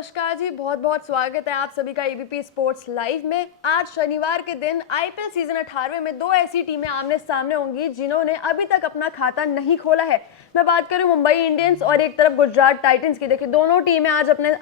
नमस्कार जी, बहुत बहुत स्वागत है आप सभी का एबीपी स्पोर्ट्स लाइव में। आज शनिवार के दिन आईपीएल सीजन 18 में दो ऐसी टीमें आमने सामने होंगी जिन्होंने अभी तक अपना खाता नहीं खोला है। मैं बात करूं मुंबई इंडियंस और एक तरफ गुजरात टाइटंस की। देखिए, दोनों टीमें आज अपने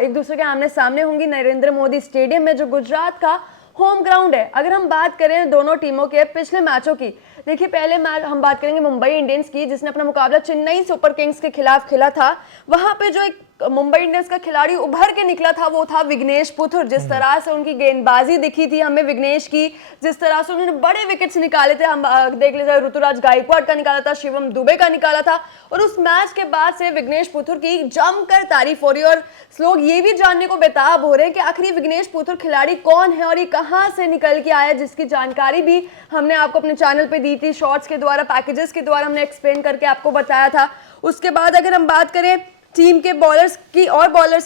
एक दूसरे के आमने सामने होंगी नरेंद्र मोदी स्टेडियम में, जो गुजरात का होम ग्राउंड है। अगर हम बात करें दोनों टीमों के पिछले मैचों की, देखिए पहले मैच हम बात करेंगे मुंबई इंडियंस की, जिसने अपना मुकाबला चेन्नई सुपर किंग्स के खिलाफ खेला था। वहां पे जो एक मुंबई इंडियंस का खिलाड़ी उभर के निकला था वो था विघ्नेश पुथुर। जिस तरह से उनकी गेंदबाजी दिखी थी हमें विघ्नेश की, जिस तरह से उन्होंने बड़े विकेट्स निकाले थे, हम देख लीजिए ऋतुराज गायकवाड़ का निकाला था, शिवम दुबे का निकाला था। और उस मैच के बाद से विघ्नेश पुथुर की जमकर तारीफ हो रही है और लोग ये भी जानने को बेताब हो रहे हैं कि आखिर विघ्नेश पुथुर खिलाड़ी कौन है और ये कहां से निकल के आया, जिसकी जानकारी भी हमने आपको अपने चैनल पे दी थी, शॉर्ट्स के द्वारा, पैकेजेस के द्वारा हमने एक्सप्लेन करके आपको बताया था। उसके बाद अगर हम बात करें टीम के बॉलर्स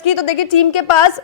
की, तो देखिए टीम के पास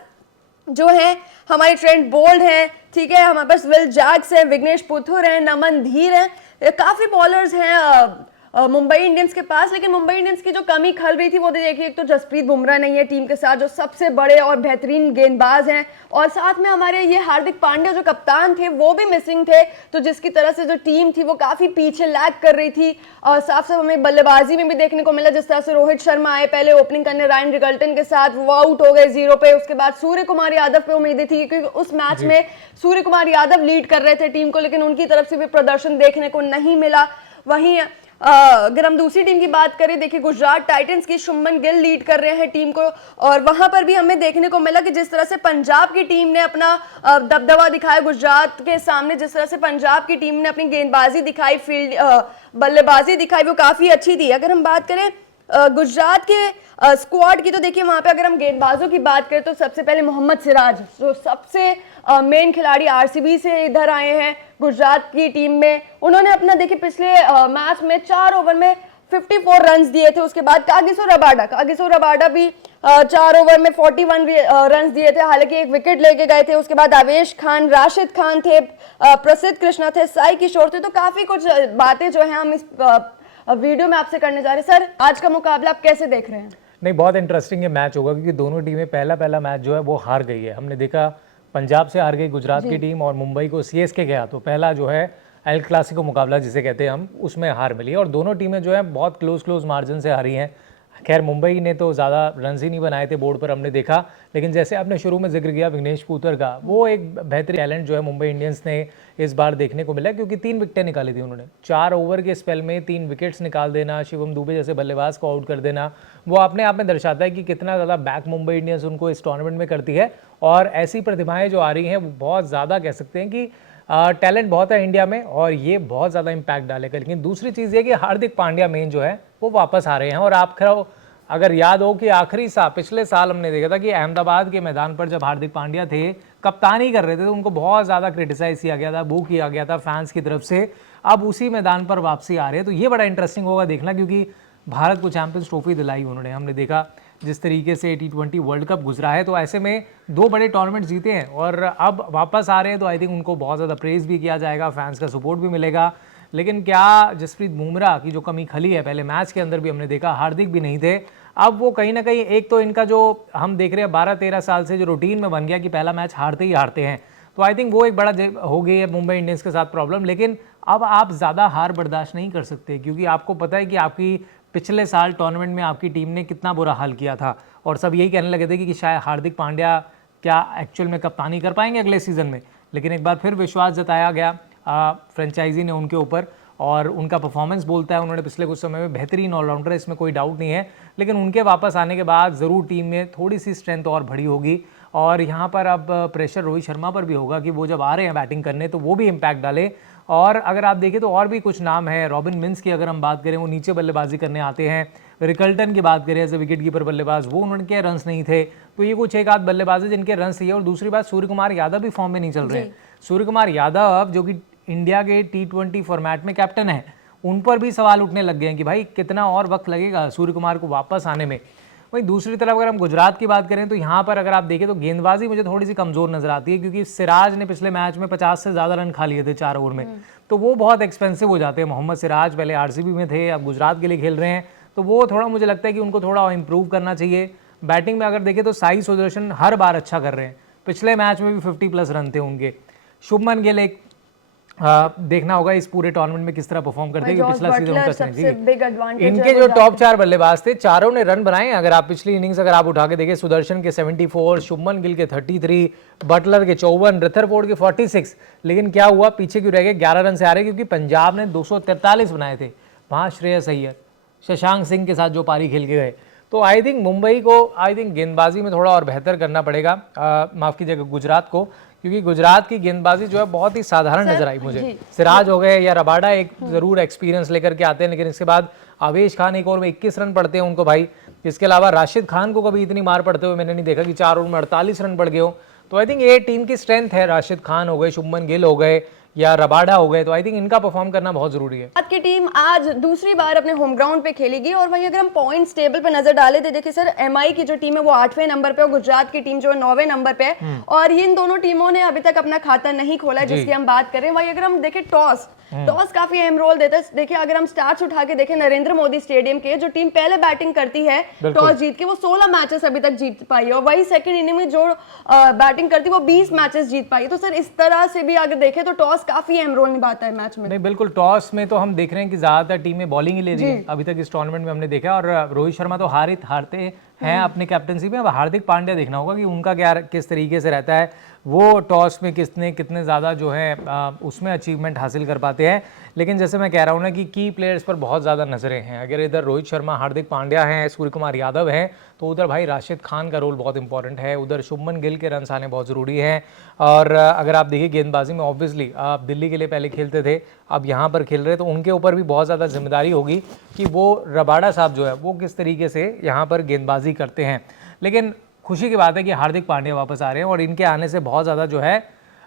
जो है हमारे ट्रेंट बोल्ट हैं, ठीक है, हमारे पास विल जैक्स हैं, विघ्नेश पुथुर हैं, नमन धीर हैं, काफी बॉलर्स हैं मुंबई इंडियंस के पास। लेकिन मुंबई इंडियंस की जो कमी खल रही थी वो देखिए, एक तो जसप्रीत बुमराह नहीं है टीम के साथ, जो सबसे बड़े और बेहतरीन गेंदबाज हैं, और साथ में हमारे ये हार्दिक पांड्या जो कप्तान थे वो भी मिसिंग थे। तो जिसकी तरह से जो टीम थी वो काफी पीछे लैग कर रही थी। और साफ साफ हमें बल्लेबाजी में भी देखने को मिला, जिस तरह से रोहित शर्मा आए पहले ओपनिंग करने रायन रिकल्टन के साथ, वो आउट हो गए 0 पे। उसके बाद सूर्य कुमार यादव पे उम्मीदें थी क्योंकि उस मैच में सूर्य कुमार यादव लीड कर रहे थे टीम को, लेकिन उनकी तरफ से भी प्रदर्शन देखने को नहीं मिला। वहीं अगर हम दूसरी टीम की बात करें, देखिए गुजरात टाइटंस की शुभमन गिल लीड कर रहे हैं टीम को, और वहां पर भी हमें देखने को मिला कि जिस तरह से पंजाब की टीम ने अपना दबदबा दिखाया गुजरात के सामने, जिस तरह से पंजाब की टीम ने अपनी गेंदबाजी दिखाई, फील्ड बल्लेबाजी दिखाई, वो काफी अच्छी थी। अगर हम बात करें गुजरात के स्क्वाड की, तो देखिए वहां पे अगर हम गेंदबाजों की बात करें तो सबसे पहले मोहम्मद सिराज, जो सबसे मेन खिलाड़ी आरसीबी से इधर आए हैं गुजरात की टीम में, उन्होंने अपना देखिए पिछले मैच में 4 ओवर में 54 रन्स दिए थे। उसके बाद कागिसो रबाडा भी 4 ओवर में 41 रन्स दिए थे, हालांकि एक विकेट लेके गए थे। उसके बाद आवेश खान, राशिद खान थे, प्रसिद्ध कृष्णा थे, साई किशोर थे। तो काफी कुछ बातें जो है हम इस वीडियो में आपसे करने जा रहे हैं। सर, आज का मुकाबला आप कैसे देख रहे हैं? नहीं, बहुत इंटरेस्टिंग ये मैच होगा क्योंकि दोनों टीमें पहला मैच जो है वो हार गई है। हमने देखा पंजाब से हार गई गुजरात की टीम और मुंबई को सीएसके गया, तो पहला जो है एल क्लासिको मुकाबला जिसे कहते हैं हम, उसमें हार मिली और दोनों टीमें जो है बहुत क्लोज मार्जिन से हारी हैं। खैर मुंबई ने तो ज़्यादा रन ही नहीं बनाए थे बोर्ड पर, हमने देखा, लेकिन जैसे आपने शुरू में जिक्र किया विघ्नेश पुथुर का, वो एक बेहतरीन टैलेंट जो है मुंबई इंडियंस ने इस बार देखने को मिला क्योंकि 3 विकेटें निकाली थी उन्होंने। 4 ओवर के स्पेल में 3 विकेट्स निकाल देना, शिवम दुबे जैसे बल्लेबाज को आउट कर देना, वो अपने आप में दर्शाता है कि कितना ज़्यादा बैक मुंबई इंडियंस उनको इस टूर्नामेंट में करती है। और ऐसी प्रतिभाएँ जो आ रही हैं वो बहुत ज़्यादा कह सकते हैं कि टैलेंट बहुत है इंडिया में और ये बहुत ज़्यादा इम्पैक्ट डालेगा। लेकिन दूसरी चीज़ ये कि हार्दिक पांड्या मेन जो है वो वापस आ रहे हैं। और आप अगर याद हो कि पिछले साल हमने देखा था कि अहमदाबाद के मैदान पर जब हार्दिक पांड्या थे, कप्तानी कर रहे थे, तो उनको बहुत ज़्यादा क्रिटिसाइज किया गया था, बू किया गया था फैंस की तरफ से। अब उसी मैदान पर वापसी आ रहे हैं, तो ये बड़ा इंटरेस्टिंग होगा देखना, क्योंकि भारत को चैंपियंस ट्रॉफी दिलाई उन्होंने। हमने देखा जिस तरीके से T20 वर्ल्ड कप गुजरा है, तो ऐसे में 2 बड़े टूर्नामेंट जीते हैं और अब वापस आ रहे हैं, तो आई थिंक उनको बहुत ज़्यादा प्रेज भी किया जाएगा, फैंस का सपोर्ट भी मिलेगा। लेकिन क्या जसप्रीत बुमराह की जो कमी खली है, पहले मैच के अंदर भी हमने देखा हार्दिक भी नहीं थे, अब वो कहीं ना कहीं, एक तो इनका जो हम देख रहे हैं 12-13 साल से जो रूटीन में बन गया कि पहला मैच हारते ही हारते हैं, तो आई थिंक वो एक बड़ा हो गई है मुंबई इंडियंस के साथ प्रॉब्लम। लेकिन अब आप ज़्यादा हार बर्दाश्त नहीं कर सकते क्योंकि आपको पता है कि आपकी पिछले साल टूर्नामेंट में आपकी टीम ने कितना बुरा हाल किया था और सब यही कहने लगे थे कि शायद हार्दिक पांड्या क्या एक्चुअल में कप्तानी कर पाएंगे अगले सीज़न में। लेकिन एक बार फिर विश्वास जताया गया फ्रेंचाइजी ने उनके ऊपर और उनका परफॉर्मेंस बोलता है, उन्होंने पिछले कुछ समय में बेहतरीन ऑलराउंडर है, इसमें कोई डाउट नहीं है। लेकिन उनके वापस आने के बाद ज़रूर टीम में थोड़ी सी स्ट्रेंथ और बढ़ी होगी और यहाँ पर अब प्रेशर रोहित शर्मा पर भी होगा कि वो जब आ रहे हैं बैटिंग करने तो वो भी इम्पैक्ट डाले। और अगर आप देखें तो और भी कुछ नाम है, रॉबिन मिन्स की अगर हम बात करें, वो नीचे बल्लेबाजी करने आते हैं। रिकल्टन की बात करें एज ए विकेट कीपर बल्लेबाज, वो उनके रन्स नहीं थे, तो ये कुछ एक आध बल्लेबाज है जिनके रन्स ही है। और दूसरी बात, सूर्य कुमार यादव भी फॉर्म में नहीं चल रहे हैं। सूर्य कुमार यादव जो कि इंडिया के T20 फॉर्मेट में कैप्टन है, उन पर भी सवाल उठने लग गए हैं कि भाई कितना और वक्त लगेगा सूर्य कुमार को वापस आने में। वहीं दूसरी तरफ अगर हम गुजरात की बात करें तो यहाँ पर अगर आप देखें तो गेंदबाजी मुझे थोड़ी सी कमजोर नजर आती है क्योंकि सिराज ने पिछले मैच में 50 से ज़्यादा रन खा लिए थे 4 ओवर में, तो वो बहुत एक्सपेंसिव हो जाते हैं। मोहम्मद सिराज पहले आरसीबी में थे, अब गुजरात के लिए खेल रहे हैं, तो वो थोड़ा मुझे लगता है कि उनको थोड़ा इंप्रूव करना चाहिए। बैटिंग में अगर देखें तो साई सुदर्शन हर बार अच्छा कर रहे हैं, पिछले मैच में भी 50+ रन थे उनके। शुभमन गिल एक देखना होगा इस पूरे टूर्नामेंट में किस तरह परफॉर्म करते हैं, पिछला सीजन उनका सबसे बिग एडवांटेज इनके जो टॉप 4 बल्लेबाज थे चारों ने रन बनाए। अगर आप पिछली इनिंग्स अगर आप उठा के देखें, सुदर्शन के 74, शुभमन गिल के 33, बटलर के 54, रथरफोर्ड के 46, लेकिन क्या हुआ, पीछे क्यों रह गए, 11 रन से आ रहे क्योंकि पंजाब ने 243 बनाए थे, वहाँ श्रेयस अय्यर, शशांक सिंह के साथ जो पारी खेल के गए। तो आई थिंक मुंबई को गेंदबाजी में थोड़ा और बेहतर करना पड़ेगा, माफ कीजिएगा गुजरात को, क्योंकि गुजरात की गेंदबाजी जो है बहुत ही साधारण नजर आई मुझे। सिराज हो गए या रबाडा एक जरूर एक्सपीरियंस लेकर के आते हैं, लेकिन इसके बाद आवेश खान एक ओवर में 21 रन पड़ते हैं उनको भाई। इसके अलावा राशिद खान को कभी इतनी मार पड़ते हुए मैंने नहीं देखा कि 4 ओवर में 48 रन पड़ गए हो। तो आई थिंक ये टीम की स्ट्रेंथ है, राशिद खान हो गए, शुभमन गिल हो गए या रबाडा हो गए, तो आई थिंक इनका परफॉर्म करना बहुत जरूरी है। गुजरात की टीम आज दूसरी बार अपने होम ग्राउंड पे खेलेगी और वहीं अगर हम पॉइंट्स टेबल पे नजर डालें तो देखिए सर, एमआई की जो टीम है वो 8वें नंबर पे और गुजरात की टीम जो है 9वें नंबर पे है और इन दोनों टीमों ने अभी तक अपना खाता नहीं खोला है, जिसकी हम बात करें। वहीं अगर हम देखें टॉस काफी अहम रोल देता है। देखिए अगर हम स्टार्स उठा के देखें नरेंद्र मोदी स्टेडियम के, जो टीम पहले बैटिंग करती है टॉस जीत के, वो 16 मैचेस अभी तक जीत पाई है और वही सेकंड इनिंग में जो बैटिंग करती है वो 20 मैचेस जीत पाई है। तो सर इस तरह से भी अगर देखें तो टॉस काफी अहम रोल निभाता है मैच में। नहीं बिल्कुल, टॉस में तो हम देख रहे हैं कि ज्यादातर टीमें बॉलिंग ही ले रही है अभी तक इस टूर्नामेंट में हमने देखा, और रोहित शर्मा तो हारते हैं अपने कैप्टनसी में। अब हार्दिक पांड्या देखना होगा कि उनका क्या किस तरीके से रहता है, वो टॉस में कितने ज़्यादा जो है उसमें अचीवमेंट हासिल कर पाते हैं। लेकिन जैसे मैं कह रहा हूँ ना कि की प्लेयर्स पर बहुत ज़्यादा नज़रें हैं। अगर इधर रोहित शर्मा, हार्दिक पांड्या हैं, सूर्य कुमार यादव हैं, तो उधर भाई राशिद खान का रोल बहुत इंपॉर्टेंट है, उधर शुभमन गिल के रन आने बहुत ज़रूरी हैं। और अगर आप देखिए गेंदबाजी में ऑब्वियसली आप दिल्ली के लिए पहले खेलते थे, अब यहाँ पर खेल रहे, तो उनके ऊपर भी बहुत ज़्यादा जिम्मेदारी होगी कि वो रबाडा साहब जो है वो किस तरीके से यहाँ पर गेंदबाजी करते हैं। लेकिन खुशी की बात है कि हार्दिक पांड्या वापस आ रहे हैं और इनके आने से बहुत ज़्यादा जो है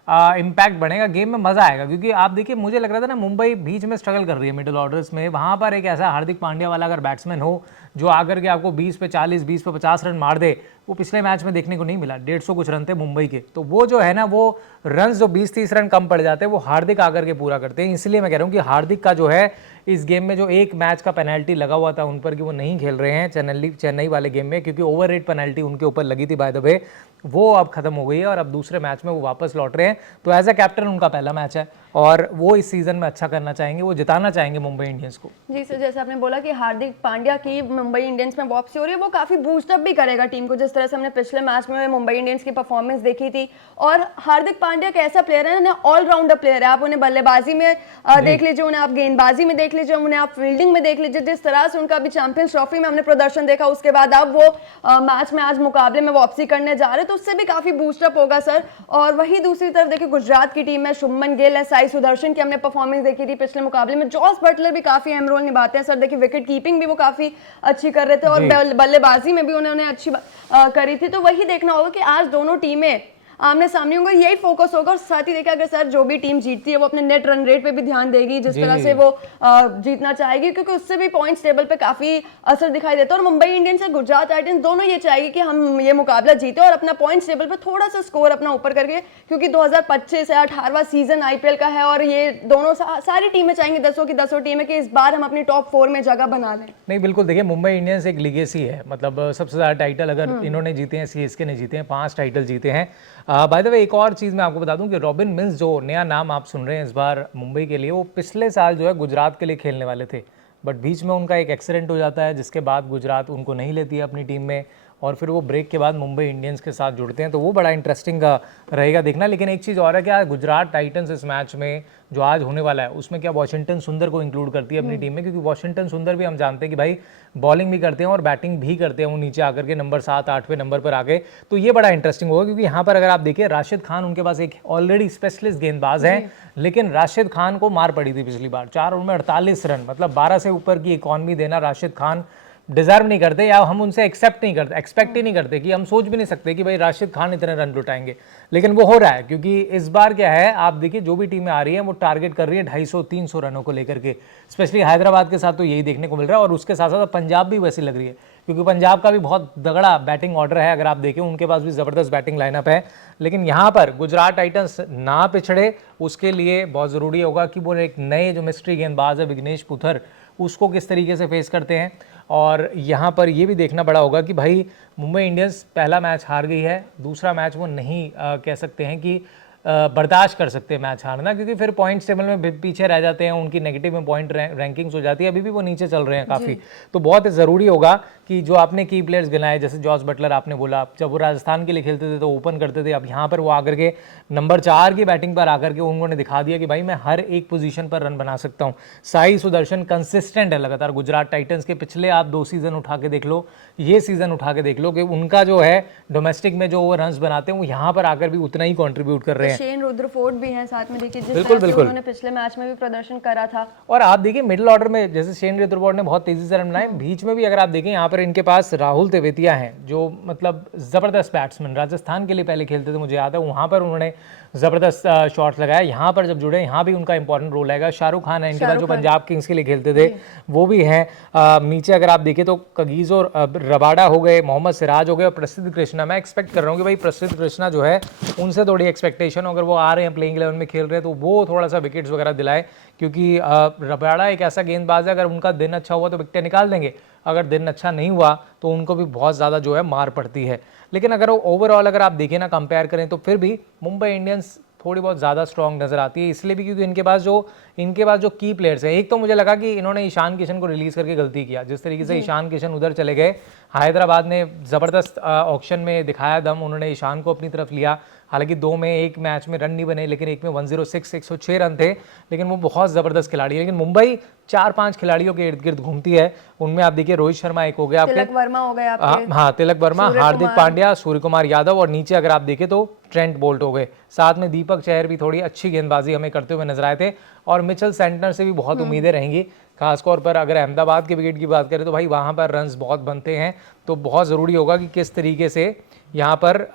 इम्पैक्ट बढ़ेगा, गेम में मज़ा आएगा। क्योंकि आप देखिए मुझे लग रहा था ना मुंबई बीच में स्ट्रगल कर रही है मिडिल ऑर्डर्स में, वहाँ पर एक ऐसा हार्दिक पांड्या वाला अगर बैट्समैन हो जो आकर के आपको 20 पे 40, 20 पे 50 रन मार दे, वो पिछले मैच में देखने को नहीं मिला। 150 कुछ रन थे मुंबई के, तो वो जो है ना वो रन जो 20-30 रन कम पड़ जाते हैं वो हार्दिक आकर के पूरा करते हैं। इसलिए मैं कह रहा हूँ कि हार्दिक का जो है इस गेम में जो एक मैच का पेनल्टी लगा हुआ था उन पर कि वो नहीं खेल रहे हैं चेन्नई वाले गेम में, क्योंकि ओवर रेट पेनल्टी उनके ऊपर लगी थी बाय द वे, वो अब खत्म हो गई है और अब दूसरे मैच में वो वापस लौट रहे हैं। तो एज अ कैप्टन उनका पहला मैच है और वो इस सीजन में अच्छा करना चाहेंगे, वो जिताना चाहेंगे मुंबई इंडियंस को। जी सर, जैसे आपने बोला कि हार्दिक पांड्या की मुंबई इंडियंस में वापसी हो रही है, वो काफी बूस्टअप भी करेगा टीम को, जिस तरह से हमने पिछले मैच में मुंबई इंडियंस की परफॉर्मेंस देखी थी। और हार्दिक पांड्या का ऐसा प्लेयर है ना, ऑलराउंडर प्लेयर है। आप उन्हें बल्लेबाजी में देख लीजिए, उन्हें आप गेंदबाजी में देख लीजिए, उन्हें आप फील्डिंग में देख लीजिए, जिस तरह से उनका अभी चैंपियंस ट्रॉफी में हमने प्रदर्शन देखा, उसके बाद अब वो मैच में आज मुकाबले में वापसी करने जा रहे हैं, तो उससे भी काफी बूस्टअप होगा सर। और वही दूसरी तरफ देखिए गुजरात की टीम में शुभमन गिल है, साई सुदर्शन की हमने परफॉर्मेंस देखी थी पिछले मुकाबले में, जॉस बटलर भी काफी अहम रोल निभाते हैं सर। देखिए विकेट कीपिंग भी वो काफी अच्छी कर रहे थे और बल्लेबाजी में भी उन्होंने अच्छी करी थी। तो वही देखना होगा कि आज दोनों टीमें आमने सामने होंगे, यही फोकस होगा। और साथ ही देखिए अगर सर जो भी टीम जीतती है वो अपने नेट रन रेट पे भी ध्यान देगी, जिस तरह से वो जीतना चाहेगी, क्योंकि उससे भी पॉइंट्स टेबल पे काफी असर दिखाई देता है। और मुंबई इंडियंस और गुजरात टाइटंस दोनों ये चाहेगी कि हम ये मुकाबला जीते और अपना पॉइंट्स टेबल पे थोड़ा सा स्कोर अपना ऊपर करके, क्योंकि 2025 है 18वां सीजन आईपीएल का है और ये दोनों सारी टीमें चाहेंगी, 10 की 10 टीमें, कि इस बार हम अपनी टॉप 4 में जगह बना लें। नहीं बिल्कुल, देखिए मुंबई इंडियंस एक लीगेसी है, मतलब सबसे ज्यादा टाइटल अगर इन्होंने जीते हैं, सीएसके ने जीते हैं, 5 टाइटल जीते हैं। बाय द वे एक और चीज़ मैं आपको बता दूं कि रॉबिन मिल्स जो नया नाम आप सुन रहे हैं इस बार मुंबई के लिए, वो पिछले साल जो है गुजरात के लिए खेलने वाले थे, बट बीच में उनका एक एक्सीडेंट हो जाता है, जिसके बाद गुजरात उनको नहीं लेती है अपनी टीम में और फिर वो ब्रेक के बाद मुंबई इंडियंस के साथ जुड़ते हैं, तो वो बड़ा इंटरेस्टिंग रहेगा देखना। लेकिन एक चीज़ और है, क्या गुजरात टाइटंस इस मैच में जो आज होने वाला है उसमें क्या वाशिंगटन सुंदर को इंक्लूड करती है अपनी टीम में, क्योंकि वाशिंगटन सुंदर भी हम जानते हैं कि भाई बॉलिंग भी करते हैं और बैटिंग भी करते हैं, वो नीचे आकर के नंबर 7-8वें नंबर पर आ गए, तो ये बड़ा इंटरेस्टिंग होगा। क्योंकि यहाँ पर अगर आप देखिए राशिद खान उनके पास एक ऑलरेडी स्पेशलिस्ट गेंदबाज है, लेकिन राशिद खान को मार पड़ी थी पिछली बार, 4 ओवर में 48 रन, मतलब 12 से ऊपर की इकॉनमी देना राशिद खान डिजर्व नहीं करते, या हम उनसे एक्सेप्ट नहीं करते, एक्सपेक्ट ही नहीं करते, कि हम सोच भी नहीं सकते कि भाई राशिद खान इतने रन लुटाएंगे, लेकिन वो हो रहा है। क्योंकि इस बार क्या है, आप देखिए जो भी टीमें आ रही हैं वो टारगेट कर रही है 250-300 रनों को लेकर के, स्पेशली हैदराबाद के साथ तो यही देखने को मिल रहा है। और उसके साथ साथ पंजाब भी वैसी लग रही है, क्योंकि पंजाब का भी बहुत तगड़ा बैटिंग ऑर्डर है, अगर आप देखें उनके पास भी ज़बरदस्त बैटिंग लाइनअप है। लेकिन यहाँ पर गुजरात टाइटंस ना पिछड़े, उसके लिए बहुत ज़रूरी होगा कि वो एक नए जो मिस्ट्री गेंदबाज है विघ्नेश पुथर, उसको किस तरीके से फेस करते हैं। और यहाँ पर ये भी देखना बड़ा होगा कि भाई मुंबई इंडियंस पहला मैच हार गई है, दूसरा मैच वो नहीं कह सकते हैं कि बर्दाश्त कर सकते हैं मैच हारना, क्योंकि फिर पॉइंट्स टेबल में पीछे रह जाते हैं, उनकी नेगेटिव में पॉइंट रैंकिंग्स हो जाती है, अभी भी वो नीचे चल रहे हैं काफ़ी। तो बहुत ज़रूरी होगा कि जो आपने की प्लेयर्स गिनाए, जैसे जॉस बटलर आपने बोला, जब वो राजस्थान के लिए खेलते थे तो ओपन करते थे, अब यहाँ पर वो आकर के नंबर 4 की बैटिंग पर आकर के उन्होंने दिखा दिया कि भाई मैं हर एक पोजीशन पर रन बना सकता हूँ। साई सुदर्शन कंसिस्टेंट है लगातार, गुजरात टाइटंस के पिछले आप 2 सीज़न उठा के देख लो, ये सीज़न उठा के देख लो कि उनका जो है डोमेस्टिक में जो वो रन्स बनाते हैं वो यहाँ पर आकर भी उतना ही कॉन्ट्रीब्यूट कर रहे हैं। शेन रुद्रफोर्ड भी हैं साथ में, देखिए जिस बिल्कुल तरह से बिल्कुल उन्होंने पिछले मैच में भी प्रदर्शन करा था। और आप देखिए मिडिल ऑर्डर में जैसे शेन रुद्रफोर्ड ने बहुत तेजी से रन बनाए, बीच में भी अगर आप देखें यहाँ पर इनके पास राहुल तेवेतिया हैं जो मतलब ज़बरदस्त बैट्समैन, राजस्थान के लिए पहले खेलते थे, मुझे याद है वहाँ पर उन्होंने ज़बरदस्त शॉट्स लगाया। यहाँ पर जब जुड़े यहाँ भी उनका इंपॉर्टेंट रोल आएगा। शाहरुख खान है इनके पास जो पंजाब किंग्स के लिए खेलते थे, वो भी हैं। नीचे अगर आप देखें तो कगीज़ और रबाडा हो गए, मोहम्मद सिराज हो गए और प्रसिद्ध कृष्णा। मैं एक्सपेक्ट कर रहा हूँ कि भाई प्रसिद्ध कृष्णा जो है उनसे थोड़ी एक्सपेक्टेशन, अगर वो आ रहे हैं प्लेइंग 11 में खेल रहे हैं तो वो थोड़ा सा विकेट्स वगैरह दिलाए, क्योंकि रबाडा एक ऐसा गेंदबाज है, अगर उनका दिन अच्छा हुआ तो विकेटें निकाल देंगे, अगर दिन अच्छा नहीं हुआ तो उनको भी बहुत ज़्यादा जो है मार पड़ती है। लेकिन अगर ओवरऑल अगर आप देखें ना, कंपेयर करें तो फिर भी मुंबई इंडियंस थोड़ी बहुत ज़्यादा स्ट्रॉन्ग नज़र आती है, इसलिए भी क्योंकि इनके पास जो की प्लेयर्स हैं। एक तो मुझे लगा कि इन्होंने ईशान किशन को रिलीज़ करके गलती किया, जिस तरीके से ईशान किशन उधर चले गए, हैदराबाद ने ज़बरदस्त ऑक्शन में दिखाया दम, उन्होंने ईशान को अपनी तरफ लिया। हालांकि 2 में एक मैच में रन नहीं बने, लेकिन एक में 106 रन थे, लेकिन वो बहुत ज़बरदस्त खिलाड़ी है। लेकिन मुंबई 4-5 खिलाड़ियों के इर्द गिर्द घूमती है, उनमें आप देखिए रोहित शर्मा एक हो गया, आपके तिलक वर्मा हो गए आपके, हाँ तिलक वर्मा, हार्दिक पांड्या, सूर्य कुमार यादव, और नीचे अगर आप देखें तो ट्रेंट बोल्ट हो गए, साथ में दीपक चहर भी थोड़ी अच्छी गेंदबाजी हमें करते हुए नजर आए थे। और मिचेल सेंटनर से भी बहुत उम्मीदें रहेंगी, खासतौर पर अगर अहमदाबाद के विकेट की बात करें तो भाई वहाँ पर रन्स बहुत बनते हैं, तो बहुत ज़रूरी होगा कि किस तरीके से यहाँ पर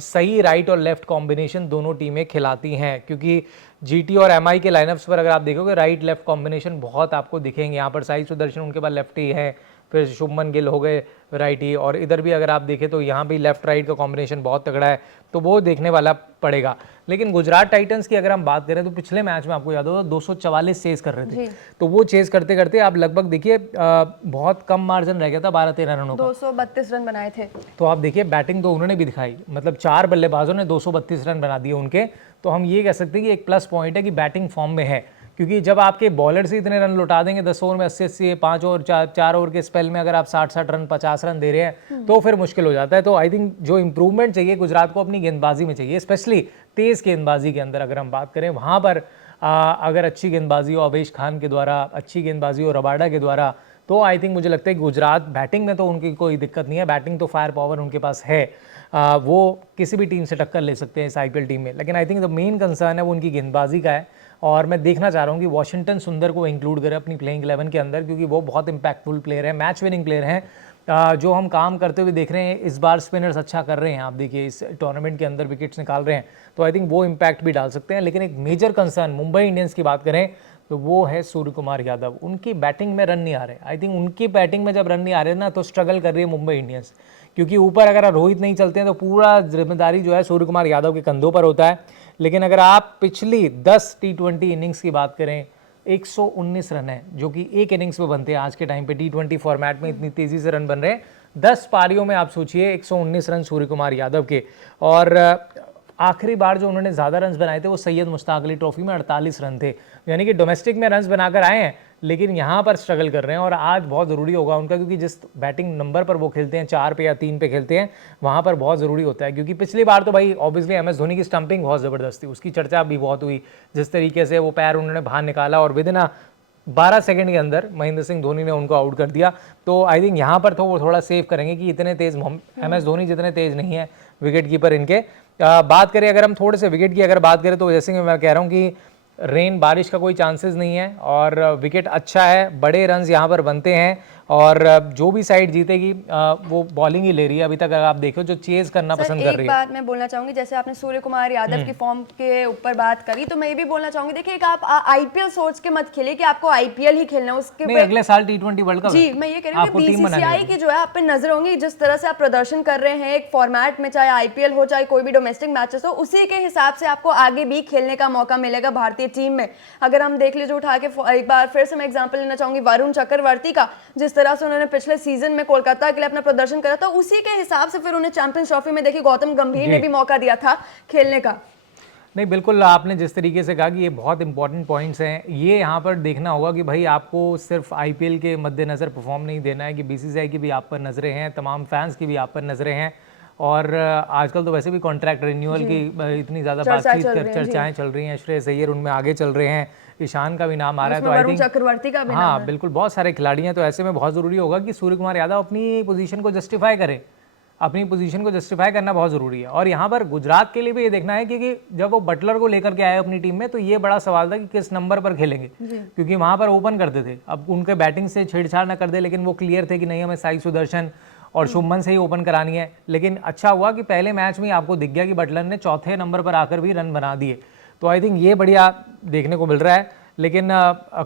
सही राइट और लेफ्ट कॉम्बिनेशन दोनों टीमें खिलाती हैं, क्योंकि जीटी और एमआई के लाइनअप्स पर अगर आप देखोगे राइट लेफ्ट कॉम्बिनेशन बहुत आपको दिखेंगे। यहाँ पर साई सुदर्शन उनके पास लेफ्टी है, फिर शुभमन गिल हो गए राइटी, और इधर भी अगर आप देखें तो यहाँ भी लेफ्ट राइट का कॉम्बिनेशन बहुत तगड़ा है, तो वो देखने वाला पड़ेगा। लेकिन गुजरात टाइटंस की अगर हम बात करें तो पिछले मैच में आपको याद होगा 244 चेज कर रहे थे, तो वो चेज करते करते आप लगभग देखिए बहुत कम मार्जिन रह गया था 12-13 रनों का, 232 रन बनाए थे। तो आप देखिए बैटिंग तो उन्होंने भी दिखाई, मतलब 4 बल्लेबाजों ने 232 रन बना दिए उनके, तो हम ये कह सकते हैं कि एक प्लस पॉइंट है कि बैटिंग फॉर्म में है, क्योंकि जब आपके बॉलर से इतने रन लौटा देंगे 10 ओवर में 80-80, 5 और 4 ओवर के स्पेल में अगर आप 60-60 रन 50 रन दे रहे हैं तो फिर मुश्किल हो जाता है। तो आई थिंक जो इंप्रूवमेंट चाहिए गुजरात को अपनी गेंदबाजी में चाहिए, स्पेशली तेज़ गेंदबाजी के अंदर अगर हम बात करें, वहाँ पर अगर अच्छी गेंदबाजी हो अवेश खान के द्वारा, अच्छी गेंदबाजी हो रबाडा के द्वारा, तो आई थिंक मुझे लगता है कि गुजरात बैटिंग में तो उनकी कोई दिक्कत नहीं है, बैटिंग तो फायर पावर उनके पास है, वो किसी भी टीम से टक्कर ले सकते हैं इस आईपीएल टीम में। लेकिन I think the main concern है वो उनकी गेंदबाजी का है, और मैं देखना चाह रहा हूँ कि वॉशिंगटन सुंदर को इंक्लूड करें अपनी प्लेइंग 11 के अंदर, क्योंकि वो बहुत इंपैक्टफुल प्लेयर है, मैच विनिंग प्लेयर हैं, जो हम काम करते हुए देख रहे हैं। इस बार स्पिनर्स अच्छा कर रहे हैं, आप देखिए इस टूर्नामेंट के अंदर विकेट्स निकाल रहे हैं, तो आई थिंक वो इम्पैक्ट भी डाल सकते हैं। लेकिन एक मेजर कंसर्न मुंबई इंडियंस की बात करें तो वो है सूर्य कुमार यादव, उनकी बैटिंग में रन नहीं आ रहे। आई थिंक उनकी बैटिंग में जब रन नहीं आ रहे ना तो स्ट्रगल कर रही है मुंबई इंडियंस, क्योंकि ऊपर अगर रोहित नहीं चलते हैं तो पूरा जिम्मेदारी जो है सूर्य कुमार यादव के कंधों पर होता है। लेकिन अगर आप पिछली 10 T20 इनिंग्स की बात करें, 119 रन है जो कि एक इनिंग्स में बनते हैं आज के टाइम पे, T20 फॉर्मेट में इतनी तेज़ी से रन बन रहे हैं। 10 पारियों में आप सोचिए 119 रन सूर्य कुमार यादव के, और आखिरी बार जो उन्होंने ज़्यादा रन्स बनाए थे वो सैयद मुश्ताक अली ट्रॉफी में 48 रन थे, यानी कि डोमेस्टिक में रन्स बनाकर आए हैं लेकिन यहाँ पर स्ट्रगल कर रहे हैं। और आज बहुत ज़रूरी होगा उनका, क्योंकि जिस बैटिंग नंबर पर वो खेलते हैं 4 पे या 3 पे खेलते हैं, वहाँ पर बहुत ज़रूरी होता है। क्योंकि पिछली बार तो भाई ऑब्वियसली MS धोनी की स्टंपिंग बहुत ज़बरदस्त थी, उसकी चर्चा भी बहुत हुई, जिस तरीके से वो पैर उन्होंने बाहर निकाला और विदिन 12 सेकंड के अंदर महेंद्र सिंह धोनी ने उनको आउट कर दिया। तो आई थिंक यहाँ पर तो वो थोड़ा सेव करेंगे कि इतने तेज़ MS धोनी जितने तेज़ नहीं है विकेट कीपर इनके। बात करें अगर हम थोड़े से विकेट की अगर बात करें तो जैसे कि मैं कह रहा हूँ कि रेन बारिश का कोई चांसेस नहीं है, और विकेट अच्छा है, बड़े रन्स यहाँ पर बनते हैं, और जो भी साइड जीतेगी वो बॉलिंग ही ले रही है अभी तक। अगर आप देखो जो चेज करना पसंद कर रही है। एक बात मैं बोलना चाहूंगी, जैसे आपने सूर्य कुमार यादव की फॉर्म के ऊपर बात करी, तो मैं ये भी बोलना चाहूंगी, देखिए एक आप आईपीएल सोच के मत खेलिए कि आपको आईपीएल ही खेलना है, उसके नहीं, अगले साल T20 वर्ल्ड कप जी मैं ये कह रही हूँ कि बीसीसीआई की जो है आप पे नजर होंगी, जिस तरह से आप प्रदर्शन कर रहे हैं एक फॉर्मेट में, चाहे आईपीएल हो चाहे कोई भी डोमेस्टिक मैचेस हो, उसी के हिसाब से आपको आगे भी खेलने का मौका मिलेगा भारतीय टीम में। अगर हम देख लीजिए उठा के एक बार फिर से मैं एग्जांपल लेना चाहूंगी वरुण चक्रवर्ती का, जिस जिस तरह से उन्होंने पिछले सीजन में कोलकाता के लिए अपना प्रदर्शन करा था, उसी के हिसाब से फिर उन्हें चैंपियंस ट्रॉफी में देखिए गौतम गंभीर ने भी मौका दिया था खेलने का। नहीं, बिल्कुल आपने जिस तरीके से कहा कि ये बहुत इंपॉर्टेंट पॉइंट्स हैं, ये यहाँ पर देखना होगा कि भाई आपको सिर्फ आईपीएल के मद्देनज़र परफॉर्म नहीं देना है, कि बीसीसीआई की भी आप पर नज़रें हैं, तमाम फैंस की भी आप पर नज़रें हैं, और आजकल तो वैसे भी कॉन्ट्रैक्ट रिन्यूअल की इतनी ज़्यादा बातचीत चर्चाएं चल रही हैं। श्रेयस अय्यर उनमें आगे चल रहे हैं, ईशान का भी नाम आ रहा है, तो आई थिंक चक्रवर्ती का भी हाँ बिल्कुल बहुत सारे खिलाड़ी हैं। तो ऐसे में बहुत ज़रूरी होगा कि सूर्य कुमार यादव अपनी पोजीशन को जस्टिफाई करें, अपनी पोजीशन को जस्टिफाई करना बहुत ज़रूरी है। और यहाँ पर गुजरात के लिए भी ये देखना है कि जब वो बटलर को लेकर के आए अपनी टीम में, तो ये बड़ा सवाल था कि किस नंबर पर खेलेंगे, क्योंकि वहाँ पर ओपन करते थे। अब उनके बैटिंग से छेड़छाड़ ना कर दे, लेकिन वो क्लियर थे कि नहीं, हमें साई सुदर्शन और शुभमन से ही ओपन करानी है। लेकिन अच्छा हुआ कि पहले मैच में आपको दिख गया कि बटलर ने चौथे नंबर पर आकर भी रन बना दिए, तो आई थिंक ये बढ़िया देखने को मिल रहा है। लेकिन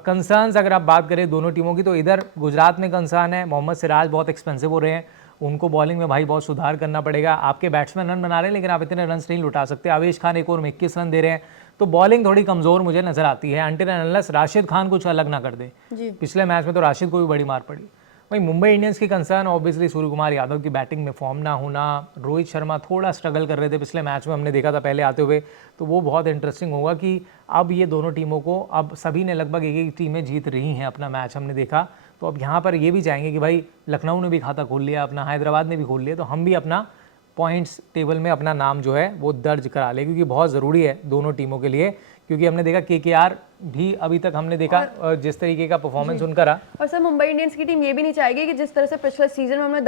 कंसर्न्स अगर आप बात करें दोनों टीमों की, तो इधर गुजरात में कंसर्न है, मोहम्मद सिराज बहुत एक्सपेंसिव हो रहे हैं, उनको बॉलिंग में भाई बहुत सुधार करना पड़ेगा। आपके बैट्समैन रन बना रहे हैं, लेकिन आप इतने रन्स नहीं लुटा सकते। आवेश खान एक ओवर में 21 रन दे रहे हैं, तो बॉलिंग थोड़ी कमज़ोर मुझे नजर आती है, until and unless Rashid Khan कुछ अलग ना कर दे। पिछले मैच में तो राशिद को भी बड़ी मार पड़ी। वहीं मुंबई इंडियंस की कंसर्न ऑब्वियसली सूर्य कुमार यादव की बैटिंग में फॉर्म ना होना, रोहित शर्मा थोड़ा स्ट्रगल कर रहे थे पिछले मैच में, हमने देखा था पहले आते हुए, तो वो बहुत इंटरेस्टिंग होगा कि अब ये दोनों टीमों को, अब सभी ने लगभग एक एक टीमें जीत रही हैं अपना मैच, हमने देखा। तो अब यहाँ पर ये भी चाहेंगे कि भाई लखनऊ ने भी खाता खोल लिया अपना, हैदराबाद ने भी खोल लिया, तो हम भी अपना पॉइंट्स टेबल में अपना नाम जो है वो दर्ज करा ले, क्योंकि बहुत ज़रूरी है दोनों टीमों के लिए। क्योंकि हमने देखा केकेआर भी अभी तक हमने देखा जिस तरीके का परफॉर्मेंस उनका रहा। और सर मुंबई इंडियंस की टीम ये भी नहीं चाहेगी कि जिस तरह से पिछले सीजन में हमने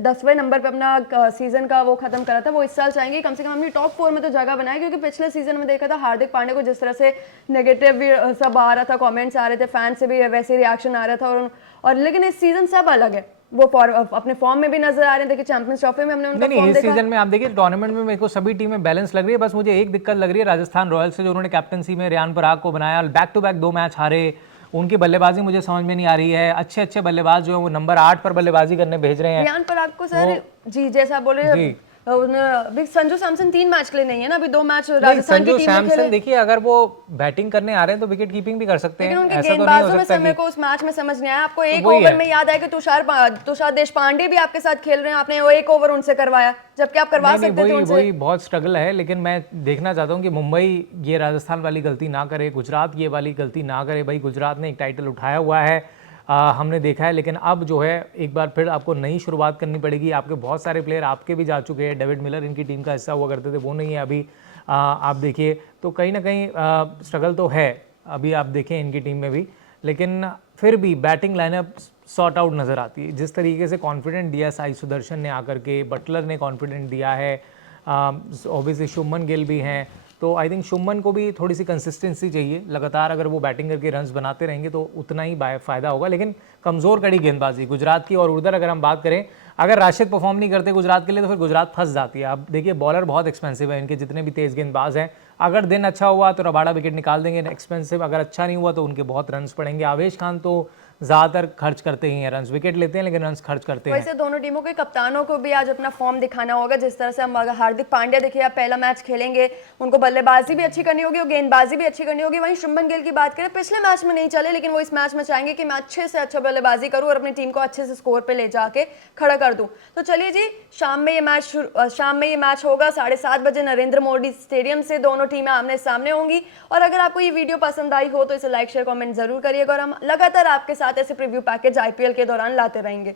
10वें नंबर पे अपना सीजन का वो खत्म करा था, वो इस साल चाहेंगे कम से कम हमने टॉप 4 में तो जगह बनाए। क्योंकि पिछले सीजन में देखा था हार्दिक पांड्या को जिस तरह से नेगेटिव भी सब आ रहा था, कमेंट्स आ रहे थे, फैन से भी वैसे रिएक्शन आ रहा था, और लेकिन इस सीजन सब अलग है, वो अपने फॉर्म में भी नजर आ रहे हैं। देखिए चैंपियंस ट्रॉफी में हमने उनका फॉर्म इस सीजन में आप देखिए टूर्नामेंट में मेरे को सभी टीमें बैलेंस लग रही है। बस मुझे एक दिक्कत लग रही है राजस्थान रॉयल्स से, जो उन्होंने कैप्टनसी में रियान पराग को बनाया, बैक टू बैक 2 मैच हारे, उनकी बल्लेबाजी मुझे समझ में नहीं आ रही है। अच्छे अच्छे बल्लेबाज जो है वो नंबर 8 पर बल्लेबाजी करने भेज रहे हैं। रियान पराग को सर जी जैसा बोल रहे हैं, अभी संजू सैमसन 3 मैच के लिए नहीं है ना, अभी 2 मैच राजस्थान की टीम में खेले। देखिए अगर वो बैटिंग करने आ रहे हैं तो विकेट कीपिंग भी कर सकते हैं, लेकिन उनके गेंदबाजों में समय को उस मैच में समझ नहीं आया। आपको एक ओवर में याद है कि तुषार देशपांडे भी आपके साथ खेल रहे हैं, आपने वो एक ओवर उनसे करवाया, जबकि आप करवा सकते थे उनसे। वही बहुत स्ट्रगल है। लेकिन मैं देखना चाहता हूँ कि मुंबई ये राजस्थान वाली गलती ना करे, गुजरात ये वाली गलती ना करे। भाई गुजरात ने एक टाइटल उठाया हुआ है, हमने देखा है, लेकिन अब जो है एक बार फिर आपको नई शुरुआत करनी पड़ेगी। आपके बहुत सारे प्लेयर आपके भी जा चुके हैं, डेविड मिलर इनकी टीम का हिस्सा हुआ करते थे, वो नहीं है अभी। आप देखिए तो कहीं ना कहीं स्ट्रगल तो है अभी, आप देखें इनकी टीम में भी, लेकिन फिर भी बैटिंग लाइनअप सॉर्ट आउट नज़र आती है। जिस तरीके से कॉन्फिडेंट दिया साई सुदर्शन ने आकर के, बटलर ने कॉन्फिडेंट दिया है, ऑब्वियसली शुभमन गिल भी हैं, तो आई थिंक शुभमन को भी थोड़ी सी कंसिस्टेंसी चाहिए। लगातार अगर वो बैटिंग करके रन्स बनाते रहेंगे तो उतना ही फ़ायदा होगा। लेकिन कमज़ोर कड़ी गेंदबाजी गुजरात की, और उधर अगर हम बात करें, अगर राशिद परफॉर्म नहीं करते गुजरात के लिए तो फिर गुजरात फंस जाती है। अब देखिए बॉलर बहुत एक्सपेंसिव है, इनके जितने भी तेज़ गेंदबाज हैं, अगर दिन अच्छा हुआ तो रबाड़ा विकेट निकाल देंगे, एक्सपेंसिव। अगर अच्छा नहीं हुआ तो उनके बहुत रन्स पड़ेंगे। आवेश खान तो ज़्यादातर खर्च करते ही हैं रन्स, विकेट लेते हैं लेकिन रन्स खर्च करते हैं। वैसे दोनों टीमों के कप्तानों को भी आज अपना फॉर्म दिखाना होगा। जिस तरह से हम हार्दिक पांड्या देखिए आप पहला मैच खेलेंगे, उनको बल्लेबाजी भी अच्छी करनी होगी और गेंदबाजी भी अच्छी करनी होगी। वहीं शुभमन गिल की बात करें, पिछले मैच में नहीं चले, लेकिन वो इस मैच में चाहेंगे कि मैं अच्छे से अच्छा बल्लेबाजी करूं और अपनी टीम को अच्छे से स्कोर पे ले जाके खड़ा कर दूं। तो चलिए जी, शाम में ये मैच होगा 7:30 बजे नरेंद्र मोदी स्टेडियम से। दोनों टीमें आमने सामने होंगी। और अगर आपको ये वीडियो पसंद आई हो तो इसे लाइक शेयर कमेंट जरूर करिएगा, और हम लगातार आपके साथ ऐसे प्रीव्यू पैकेज आईपीएल के दौरान लाते रहेंगे।